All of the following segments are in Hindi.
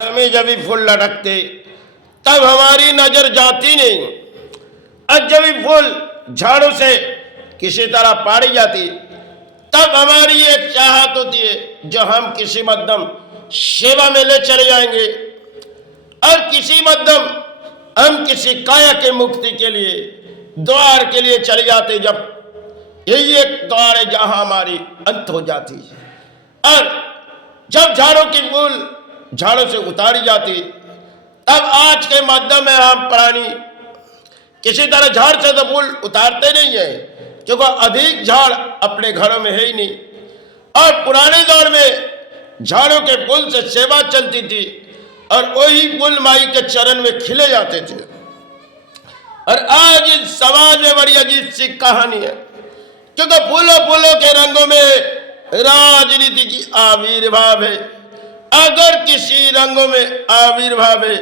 में जब भी फूल लटकते तब हमारी नजर जाती नहीं, और जब भी फूल झाड़ू से किसी तरह पाड़ी जाती तब हमारी एक चाहत होती है जो हम किसी मध्यम सेवा में ले चले जाएंगे, और किसी मध्यम हम किसी काया के मुक्ति के लिए द्वार के लिए चले जाते, जब यही एक द्वार है जहां हमारी अंत हो जाती है। और जब झाड़ू की फूल झाड़ू से उतारी जाती तब आज के माध्यम में हम प्राणी किसी तरह झाड़ से तो फूल उतारते नहीं है, क्योंकि अधिक झाड़ अपने घरों में है ही नहीं। और पुराने दौर में झाड़ों के फूल से सेवा चलती थी और वही फूल माई के चरण में खिले जाते थे। और आज इस समाज में बड़ी अजीब सी कहानी है, क्योंकि फूलों फूलों के रंगों में राजनीति की आविर्भाव है। अगर किसी रंगों में आविर्भाव है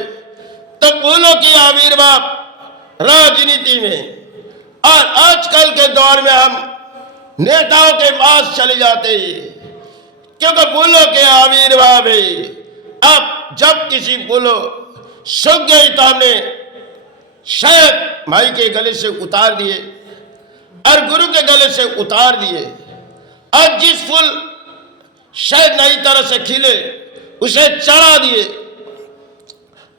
तो फूलों की आविर्भाव राजनीति में। और आजकल के दौर में हम नेताओं के पास चले जाते हैं, क्योंकि फूलों के आविर्भाव है। अब जब किसी फूलों सूख गई तो हमने शायद माई के गले से उतार दिए और गुरु के गले से उतार दिए, और जिस फूल शायद नई तरह से खिले उसे चढ़ा दिए।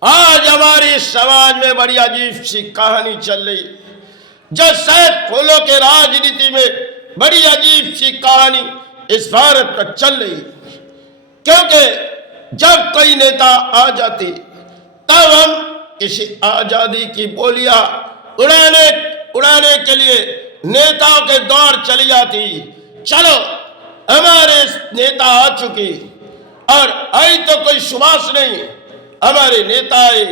आज हमारे समाज में बड़ी अजीब सी कहानी चल रही, जो शायद फूलों के राजनीति में बड़ी अजीब सी कहानी इस भारत पर चल रही। क्योंकि जब कोई नेता आ जाती तब हम किसी आजादी की बोलियां उड़ाने के लिए नेताओं के दौर चली जाती। चलो हमारे नेता आ चुकी और आई तो कोई सुभाष नहीं, हमारे नेता आए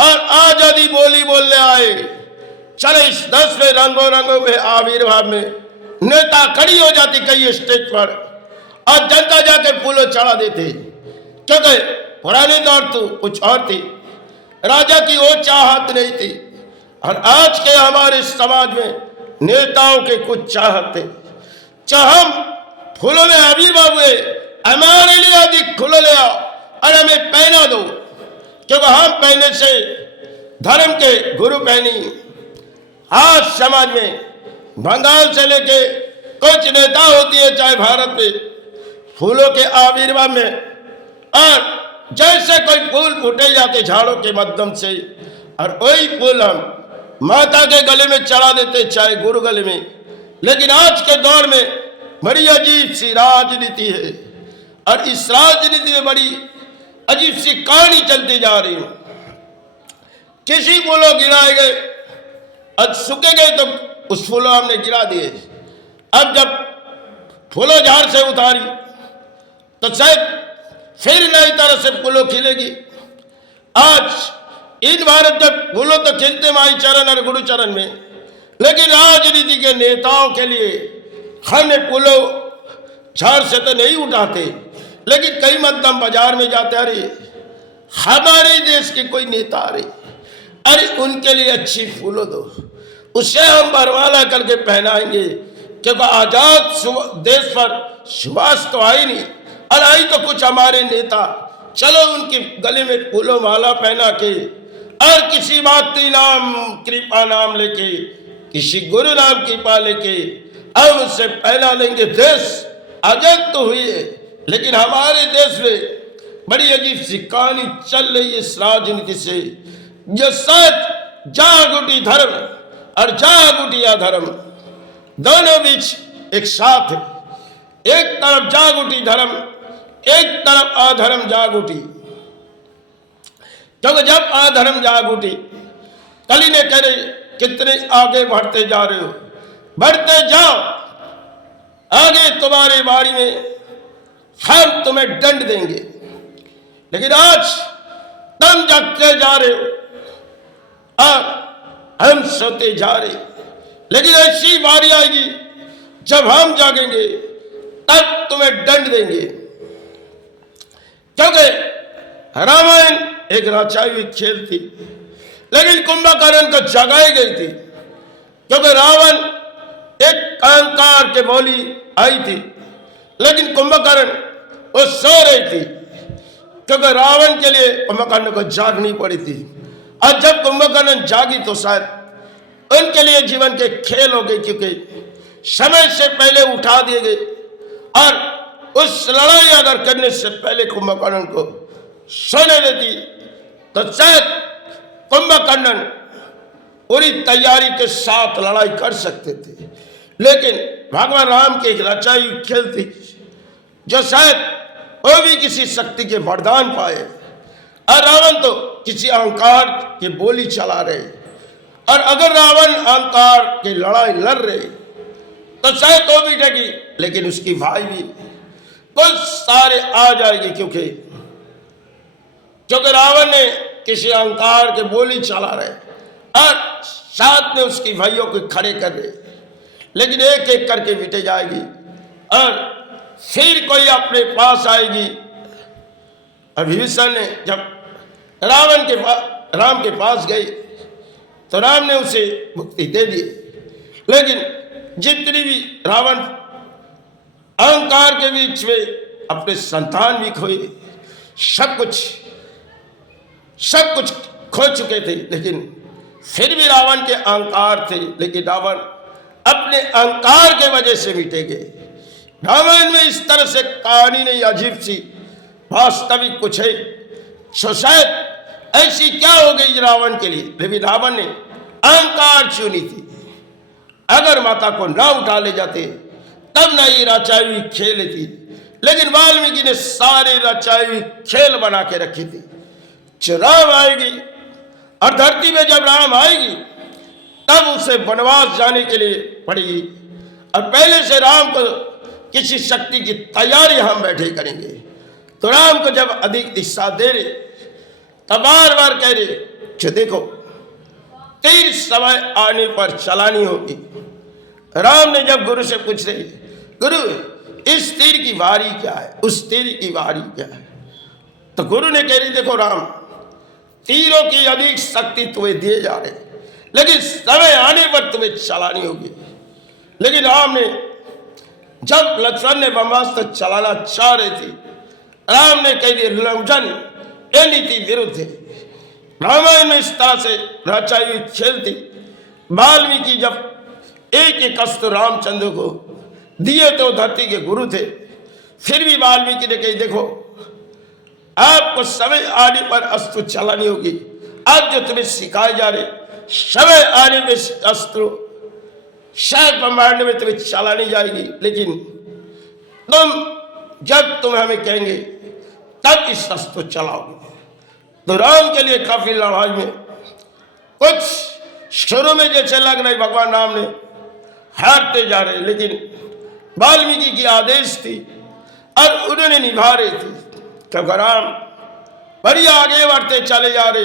और आजादी बोली बोलने आए। चलो इस 10वें रंगों में आविर्भाव में नेता खड़ी हो जाती कई स्टेज पर और जनता जाके फूलों चढ़ा देते, क्योंकि पुराने दौर तो कुछ और थी, राजा की वो चाहत नहीं थी। और आज के हमारे समाज में नेताओं के कुछ चाहत थे। चाहे हम फूलों में आविर्भाव हुए, हमारे लिए अधिक फूलों ले आओ और हमें पहना दो, क्योंकि हम पहने से धर्म के गुरु पहनी। आज समाज में बंगाल से लेके कुछ नेता होती है चाहे भारत में, फूलों के आविर्भाव में, और जैसे कोई फूल फूटे जाते झाड़ों के माध्यम से, और वही फूल हम माता के गले में चढ़ा देते चाहे गुरु गले में। लेकिन आज के दौर में बड़ी अजीब सी राजनीति है, और इस राजनीति में बड़ी अजीब सी कहानी चलती जा रही है। किसी फूलों गिराए गए और सूखे गए तो उस फूलों हमने गिरा दिए। अब जब फूलों झाड़ से उतारी तो शायद फिर नई तरह से फूलों खिलेगी। आज इन भारत में फूलों तो खिलते माई चरण और गुरु चरण में, लेकिन राजनीति के नेताओं के लिए हमें फूलों झाड़ से तो नहीं उठाते, लेकिन कई मध्यम बाजार में जाते, अरे हमारे देश के कोई नेता आ रहे, अरे उनके लिए अच्छी फूलों दो, उसे हम बरमाला करके पहनाएंगे, क्योंकि आजाद देश पर सुभाष तो आई नहीं, और आई तो कुछ हमारे नेता। चलो उनके गले में फूलों माला पहना के और किसी मातृ नाम कृपा नाम लेके, किसी गुरु नाम कृपा लेके हम उससे पहना लेंगे। देश आजाद तो हुई है, लेकिन हमारे देश में बड़ी अजीब सी कहानी चल रही है इस राजनीति से, जो सच जागुटी धर्म और जागुटी अधर्म दोनों बीच एक साथ है। एक तरफ जागुटी धर्म, एक तरफ अधर्म जागुटी। क्योंकि जब अधर्म जागुटी कली ने कह रहे कितने आगे बढ़ते जा रहे हो, बढ़ते जाओ, आगे तुम्हारी बारी में हम तुम्हें दंड देंगे। लेकिन आज तुम जगते जा रहे हो और हम सोते जा रहे, लेकिन ऐसी बारी आएगी जब हम जागेंगे तब तुम्हें दंड देंगे। क्योंकि रामायण एक रचाई हुई खेल थी, लेकिन कुंभकर्ण को जगाई गई थी, क्योंकि रावण एक अहंकार के बोली आई थी, लेकिन कुंभकर्ण वो सो रही थी। क्योंकि रावण के लिए कुंभकर्ण को जागनी पड़ी थी। और जब कुंभकर्ण जागी तो शायद उनके लिए जीवन के खेल हो गए, क्योंकि समय से पहले उठा दिए गए। और उस लड़ाई अगर करने से पहले कुंभकर्ण को सोने देती तो शायद कुंभकर्ण पूरी तैयारी के साथ लड़ाई कर सकते थे। लेकिन भगवान राम की एक रचाई खेल थी, जो शायद वो भी किसी शक्ति के वरदान पाए। और रावण तो किसी अहंकार की बोली चला रहे, और अगर रावण अहंकार की लड़ाई लड़ रहे तो शायद तो भी डगी, लेकिन उसकी भाई भी कुछ सारे आ जाएगी, क्योंकि रावण ने किसी अहंकार के बोली चला रहे और साथ में उसकी भाइयों को खड़े कर रहे, लेकिन एक एक करके मिटे जाएगी और फिर कोई अपने पास आएगी। और विभीषण ने जब राम के पास गई तो राम ने उसे मुक्ति दे दी। लेकिन जितनी भी रावण अहंकार के बीच में अपने संतान भी खोए, सब कुछ खो चुके थे, लेकिन फिर भी रावण के अहंकार थे। लेकिन रावण अपने अहंकार के वजह से मिटे गए। रामायण में इस तरह से कहानी नहीं, अजीब सी वास्तविक कुछ है। शायद ऐसी क्या हो गई रावण के लिए, लेकिन रावण ने अहंकार चुनी थी। अगर माता को ना उठा ले जाते तब ना ये रचाई हुई खेल थी, लेकिन वाल्मीकि ने सारे रचाई हुई खेल बना के रखी थी। जो राम आएगी और धरती में जब राम आएगी तब उसे वनवास जाने के लिए पड़ेगी, और पहले से राम को किसी शक्ति की तैयारी हम बैठे करेंगे। तो राम को जब अधिक दिशा दे रहे तब बार बार कह रहे कि देखो तीर समय आने पर चलानी होगी। राम ने जब गुरु से पूछ रहे, गुरु इस तीर की बारी क्या है, उस तीर की बारी क्या है, तो गुरु ने कह रही देखो राम, तीरों की अधिक शक्ति तुम्हें दिए जा रहे, लेकिन समय आने पर तुम्हें चलानी होगी। लेकिन राम ने जब लक्ष्मण ने ब्रह्मास्त्र चलाना चाह रहे थे, राम ने कह दिया लक्ष्मण ये नीति विरुद्ध है। रामायण में इस तरह से रचाई हुई खेल थी। वाल्मीकि जब एक एक अस्त्र रामचंद्र को दिए तो धरती के गुरु थे, फिर भी वाल्मीकि ने कही देखो आपको समय आने पर अस्त्र चलानी होगी। आज जो तुम्हें सिखाए जा रहे समय आने में अस्त्र शायद ब्रह्मांड में तुम्हें चलानी जाएगी, लेकिन जब तुम हमें कहेंगे तब इस अस्त्र चलाओगे। तो राम के लिए काफी लड़ाई में कुछ शुरू में जैसे लग रही भगवान राम ने हारते जा रहे, लेकिन वाल्मीकि की आदेश थी और उन्होंने निभा रहे थे, क्योंकि राम बड़ी आगे बढ़ते चले जा रहे।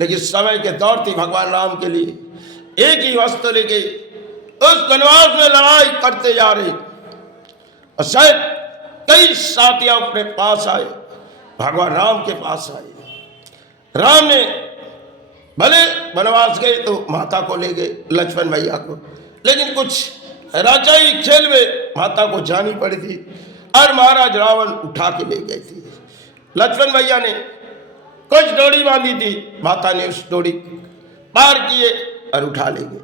लेकिन समय के दौर थी भगवान राम के लिए एक ही वस्तु लेके उस वनवास में लड़ाई करते जा रहे, और शायद कई साथियां अपने पास आए, भगवान राम के पास आए। राम ने भले वनवास गए तो माता को ले गए, लक्ष्मण भैया को, लेकिन कुछ राजाई खेल में माता को जानी पड़ी थी और महाराज रावण उठा के ले गए थे। लक्ष्मण भैया ने कुछ डोरी बांधी थी, माता ने उस डोरी पार किए और उठा ले गए।